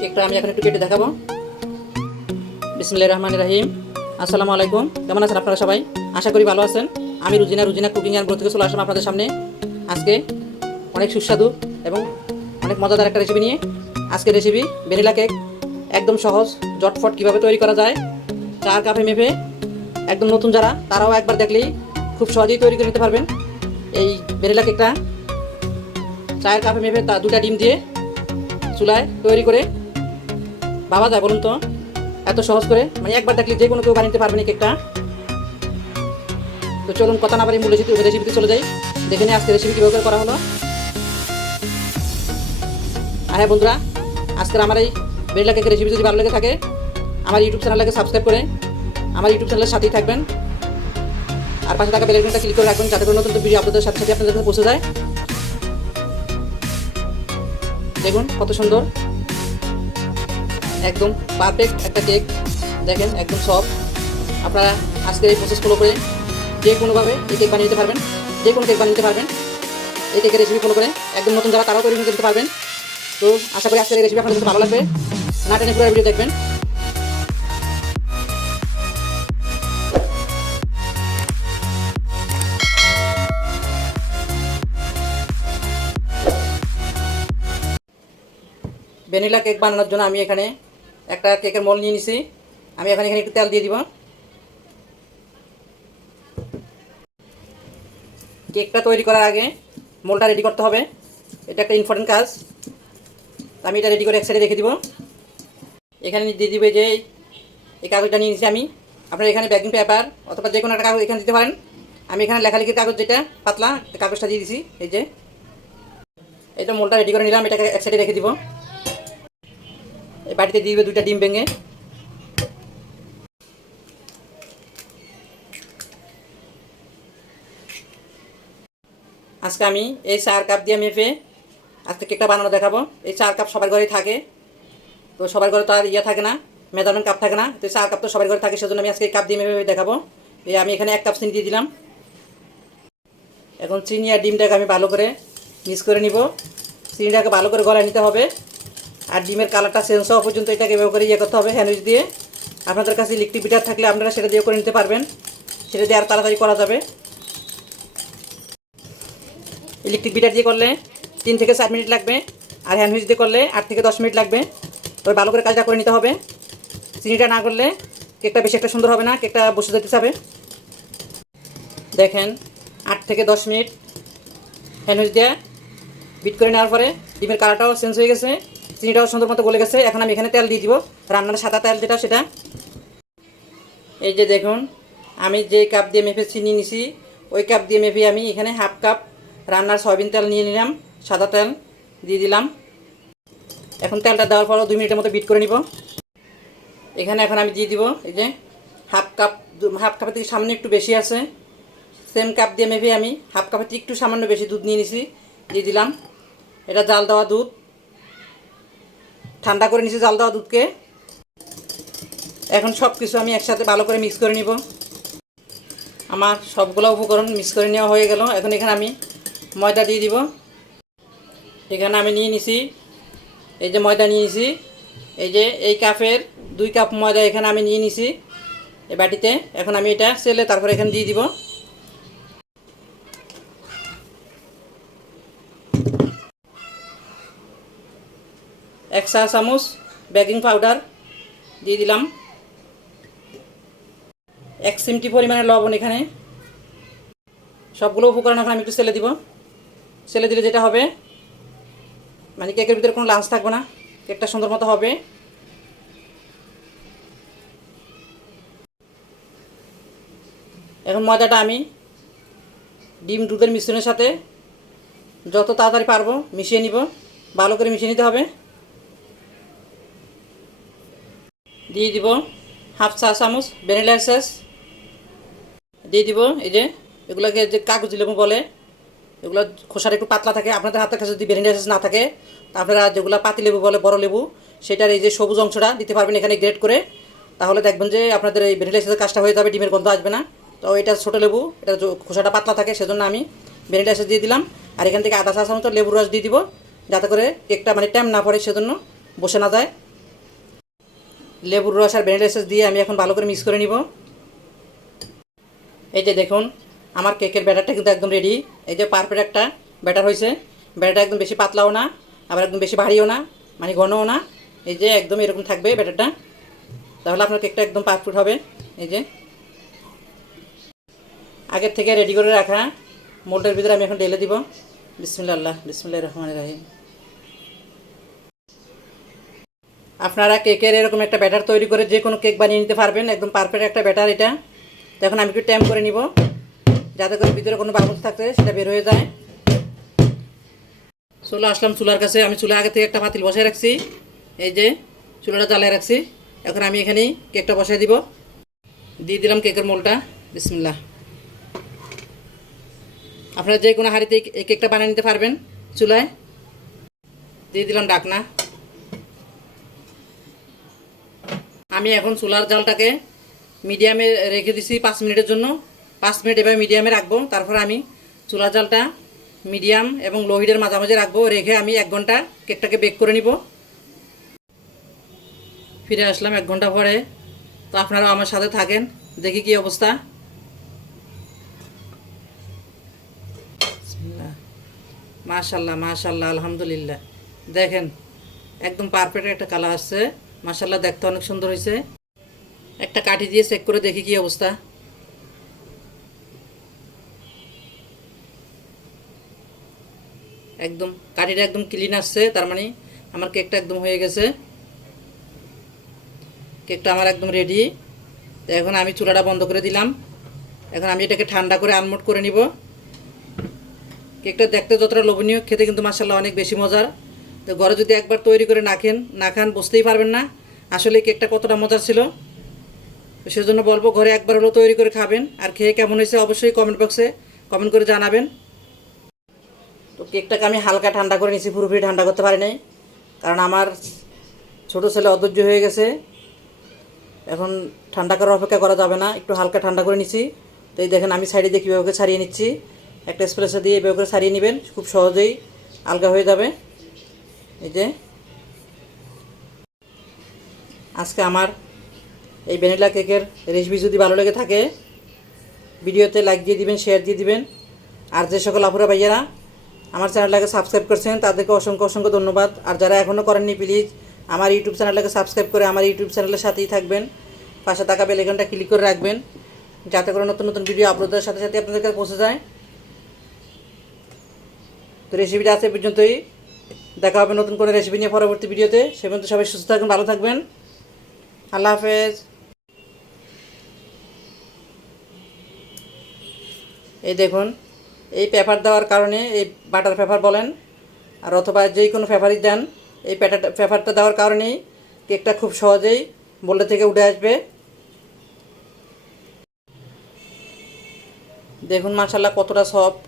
কেকটা আমি এখন একটু কেটে দেখাবো। বিসমুল্লাহ রহমান রাহিম। আসসালামু আলাইকুম। কেমন আছেন আপনারা সবাই? আশা করি ভালো আছেন। আমি Rujina Rujina cooking and grow থেকে চলে আসলাম আপনাদের সামনে। আজকে অনেক সুস্বাদু এবং অনেক মজাদার একটা রেসিপি নিয়ে আজকের রেসিপি ভ্যানিলা কেক একদম সহজ, জটফট কীভাবে তৈরি করা যায়, চার কাপে মেপে, একদম নতুন যারা, তারাও একবার দেখলেই খুব সহজেই তৈরি করে নিতে পারবেন। এই ভ্যানিলা কেকটা চায়ের কাপে মেপে তা দুটা ডিম দিয়ে চুলায় তৈরি করে বাবা যায় বলুন তো? এত সহজ করে? মানে একবার দেখলে যে কোনো কেউ বানিয়ে পারবে এই কেকটা। তো চলুন, কথা না পারি মূল রেসিপি রেসিপিতে চলে যাই। দেখে নিই আজকে রেসিপি কীভাবে করা হলো। আর হ্যাঁ বন্ধুরা, আজকের আমার এই বেরিলা কেকের রেসিপি যদি ভালো লেগে থাকে, আমার ইউটিউব চ্যানেলটাকে সাবস্ক্রাইব করে আমার ইউটিউব চ্যানেলের সাথেই থাকবেন। আর পাশে থাকা বেলাইকনটা ক্লিক করে রাখবেন, যাতে করে নতুন ভিডিও আপনাদের সাথে সাথে আপনাদের কাছে পৌঁছে যায়। দেখুন, কত সুন্দর। একদম পারফেক্ট একটা কেক দেখেন, একদম সব আপনারা আজকের এই প্রসেস ফলো করে যে কোনোভাবে এই কেক বানিয়ে নিতে পারবেন, যে কোনো কেক বানিয়ে নিতে পারবেন, এই কেকের রেসিপি ফলো করে একদম নতুন যারা তারাও তৈরি করে দিতে পারবেন। তো আশা করি আজকের এই রেসিপি আপনাদের ভালো লাগবে। না টেনে পুরো ভিডিও দেখবেন। ভ্যানিলা কেক বানানোর জন্য আমি এখানে একটা কেকের মল নিয়ে নিছি। আমি এখন এখানে একটু তেল দিয়ে দিব। কেকটা তৈরি করার আগে মোলটা রেডি করতে হবে। এটা একটা ইম্পর্টেন্ট কাজ। আমি এটা রেডি করে এক সাইডে রেখে দিব। এখানে দিয়ে দিবে যে, এই কাগজটা নিয়ে নিছি আমি। আপনার এখানে ব্যাকিং পেপার অথবা যে কোনো একটা কাগজ এখানে দিতে পারেন। আমি এখানে লেখালেখির কাগজ যেটা, পাতলা, কাগজটা দিয়ে দিছি, এই যে। এটা মোলটা রেডি করে নিলাম, এটাকে এক সাইডে রেখে দিব। বাটিতে দিয়ে দিবে দুইটা ডিম ভেঙে। আজকে আমি এই চার কাপ দিয়ে মেপে আজকে কেকটা বানানো দেখাবো। এই চার কাপ সবার ঘরেই থাকে। তো সবার ঘরে তো আর ইয়ে থাকে না, মেজারমেন্ট কাপ থাকে না। তো চার কাপ তো সবার ঘরে থাকে, সেজন্য আমি আজকে এই কাপ দিয়ে মেপে দেখাবো। এই আমি এখানে এক কাপ চিনি দিয়ে দিলাম। এখন চিনি আর ডিমটাকে আমি ভালো করে মিক্স করে নিব। চিনিটাকে ভালো করে গলায় নিতে হবে। আর ডিমের কালারটা চেঞ্জ হওয়া পর্যন্ত এটাকে এভাবে করে ইয়ে করতে হবে হ্যান্ডউইচ দিয়ে। আপনাদের কাছে ইলেকট্রিক বিটার থাকলে আপনারা সেটা দিয়ে করে নিতে পারবেন। সেটা দিয়ে আর তাড়াতাড়ি করা যাবে। ইলেকট্রিক বিটার দিয়ে করলে তিন থেকে চার মিনিট লাগবে। আর হ্যান্ডউইচ দিয়ে করলে আট থেকে দশ মিনিট লাগবে। তবে ভালো করে কাজটা করে নিতে হবে। চিনিটা না করলে কেকটা বেশি একটা সুন্দর হবে না, কেকটা বসে যেতে যাবে দেখেন, আট থেকে দশ মিনিট হ্যান্ডউইচ দিয়ে বিট করে নেওয়ার পরে ডিমের কালারটাও চেঞ্জ হয়ে গেছে। চিনিটাও সুন্দর মতো গলে গেছে। এখন আমি এখানে তেল দিয়ে দিব। রান্নার সাদা তেল যেটা, সেটা। এই যে দেখুন, আমি যে কাপ দিয়ে মেপে চিনি নিছি, ওই কাপ দিয়ে মেপে আমি এখানে হাফ কাপ রান্নার সয়াবিন তেল নিয়ে নিলাম, সাদা তেল দিয়ে দিলাম। এখন তেলটা দেওয়ার পরও দুই মিনিটের মতো বিট করে নিব। এখানে এখন আমি দিয়ে দিব, এই যে হাফ কাপ হাফ কাপের থেকে সামনে একটু বেশি আছে। সেম কাপ দিয়ে মেপে আমি হাফ কাপের থেকে একটু সামান্য বেশি দুধ নিয়ে নিছি, দিয়ে দিলাম। এটা জাল দেওয়া দুধ। ঠান্ডা করে নিছি জাল দেওয়া দুধকে। এখন সব কিছু আমি একসাথে ভালো করে মিক্স করে নিব। আমার সবগুলো উপকরণ মিক্স করে নেওয়া হয়ে গেল। এখন এখানে আমি ময়দা দিয়ে দিব। এখানে আমি নিয়ে নিছি, এই যে ময়দা নিয়ে নিছি, এই যে এই কাপের দুই কাপ ময়দা এখানে আমি নিয়ে নিছি। এই বাটিতে। এখন আমি এটা সেলে তারপর এখানে দিয়ে দিব। এক চা চামচ বেকিং পাউডার দিয়ে দিলাম। এক চিমটি পরিমাণে লবণ এখানে। সবগুলো উপকরণ এখন আমি একটু সেলে দিব। সেলে দিলে যেটা হবে মানে কেকের ভিতরে কোনো লাঞ্চ থাকবে না, কেকটা সুন্দর মতো হবে। এখন ময়দাটা আমি ডিম, দুধের মিশ্রণের সাথে যত তাড়াতাড়ি পারব মিশিয়ে নিব। ভালো করে মিশিয়ে নিতে হবে। দিয়ে দিব হাফ চা চামচ ভ্যানিলা এসেস দিয়ে দিব এই যে, এগুলোকে যে কাগজি লেবু বলে, এগুলো খোসাটা একটু পাতলা থাকে। আপনাদের হাতের কাছে যদি ভ্যানিলা এসেস না থাকে আপনারা যেগুলো পাতি লেবু বলে, বড় লেবু, সেটার এই যে সবুজ অংশটা দিতে পারবেন এখানে গ্রেড করে। তাহলে দেখবেন যে আপনাদের এই ভ্যানিলা এসেসের কাজটা হয়ে যাবে, ডিমের গন্ধ আসবে না। তো এটা ছোটো লেবু, এটা খোসাটা পাতলা থাকে, সেজন্য আমি ভ্যানিলা এসেস দিয়ে দিলাম। আর এখান থেকে আধা চা চামচ লেবুর রস দিয়ে দিব, যাতে করে কেকটা মানে টাইম না পড়ে, সেজন্য বসে না যায়। লেবুর রস আর ভ্যানিলা এসেস দিয়ে আমি এখন ভালো করে মিক্স করে নিব। এই যে দেখুন, আমার কেকের ব্যাটারটা কিন্তু একদম রেডি এই যে পারফেক্ট একটা ব্যাটার হয়েছে। ব্যাটারটা একদম বেশি পাতলাও না, আবার একদম বেশি ভারীও না মানে ঘনও না। এই যে একদম এরকম থাকবে ব্যাটারটা তাহলে আপনার কেকটা একদম পারফেক্ট হবে। এই যে। আগের থেকে রেডি করে রাখা মোল্ডের ভিতরে আমি এখন ঢেলে দিব। বিসমিল্লা আল্লাহ বিসমিল্লা রহমান রাহিম। আপনারা কেকের এরকম একটা ব্যাটার তৈরি করে যে কোনো কেক বানিয়ে নিতে পারবেন, একদম পারফেক্ট একটা ব্যাটার এটা। তো এখন আমি একটু ট্যাম করে নিব, যাতে করে ভিতরে কোনো বাবুল থাকতে সেটা বের হয়ে যায়। চলে আসলাম চুলার কাছে, আমি চুলা আগে থেকে একটা পাতিল বসায় রাখছি, এই যে চুলাটা জ্বালায় রাখছি। এখন আমি এখানে কেকটা বসাই দিব। দিয়ে দিলাম কেকের মোলটা বিসমিল্লা আপনারা যে কোনো হাঁড়িতে এই কেকটা বানিয়ে নিতে পারবেন চুলায়। দিয়ে দিলাম ডাকনা। আমি এখন চুলার জালটাকে মিডিয়ামে রেখে দিছি পাঁচ মিনিটের জন্য। পাঁচ মিনিট এবার মিডিয়ামে রাখব। তারপর আমি চুলার জালটা মিডিয়াম এবং লো হিটের মাঝামাঝি রাখব। রেখে আমি এক ঘণ্টা কেকটাকে বেক করে নিব। ফিরে আসলাম এক ঘণ্টা পরে। তো আপনারাও আমার সাথে থাকেন। দেখি কি অবস্থা। মাশাল্লাহ মাশাল্লাহ, আলহামদুলিল্লাহ। দেখেন, একদম পারফেক্ট একটা কালার আসছে। মাশাল্লাহ দেখতে অনেক সুন্দর হয়েছে। একটা কাঠি দিয়ে চেক করে দেখি কি অবস্থা। একদম, কাঠিটা একদম ক্লিন আসছে, তার মানে আমার কেকটা একদম হয়ে গেছে। কেকটা আমার একদম রেডি এখন আমি চুলাটা বন্ধ করে দিলাম। এখন আমি এটাকে ঠান্ডা করে আনমোট করে নিব। কেকটা দেখতে যতটা লোভনীয়, খেতে কিন্তু মাসাল্লাহ অনেক বেশি মজার। তো ঘরে যদি একবার তৈরি করে না খেন, না খান, বুঝতেই পারবেন না। আসলে কেকটা কতটা মজার ছিল। সেজন্য বলব, ঘরে একবার হলেও তৈরি করে খাবেন। আর খেয়ে কেমন হয়েছে অবশ্যই কমেন্ট বক্সে কমেন্ট করে জানাবেন। তো কেকটাকে আমি হালকা ঠান্ডা করে নিয়েছি পুরোপুরি ঠান্ডা করতে পারি নাই। কারণ আমার ছোট ছেলে অধৈর্য হয়ে গেছে। এখন ঠান্ডা করার অপেক্ষা করা যাবে না। একটু হালকা ঠান্ডা করে নিচ্ছি তো এই দেখেন, আমি সাইডে দিয়ে কীভাবে ছাড়িয়ে নিচ্ছি। একটা স্প্রেসে দিয়ে এভাবে করে ছাড়িয়ে নেবেন। খুব সহজেই আলগা হয়ে যাবে। এই যে। আজকে আমার এই ভ্যানিলা কেকের রেসিপি যদি ভালো লেগে থাকে, ভিডিওতে লাইক দিয়ে দিবেন শেয়ার দিয়ে দিবেন। আর যে সকল আপুরা ভাইয়ারা আমার চ্যানেলটাকে সাবস্ক্রাইব করছেন, তাদেরকে অসংখ্য অসংখ্য ধন্যবাদ। আর যারা এখনও করেননি প্লিজ আমার ইউটিউব চ্যানেলটাকে সাবস্ক্রাইব করে আমার ইউটিউব চ্যানেলের সাথেই থাকবেন। পাশে থাকা বেলেকনটা ক্লিক করে রাখবেন, যাতে করে নতুন নতুন ভিডিও আপলোডের সাথে সাথে আপনাদের কাছে পৌঁছে যায়। তো রেসিপিটা আছে পর্যন্তই। দেখা হবে নতুন কোনো রেসিপি নিয়ে পরবর্তী ভিডিওতে। সে পর্যন্ত সবাই সুস্থ থাকবেন, ভালো থাকবেন। আল্লাহ হাফেজ। এই দেখুন, এই পেপার দেওয়ার কারণে এই বাটার পেপার বলেন, আর অথবা যেই কোনো পেপারই দেন, এই পেটারটা পেপারটা দেওয়ার কারণেই কেকটা খুব সহজেই বোল্ডে থেকে উঠে আসবে। দেখুন মাসাল্লাহ কতটা সফট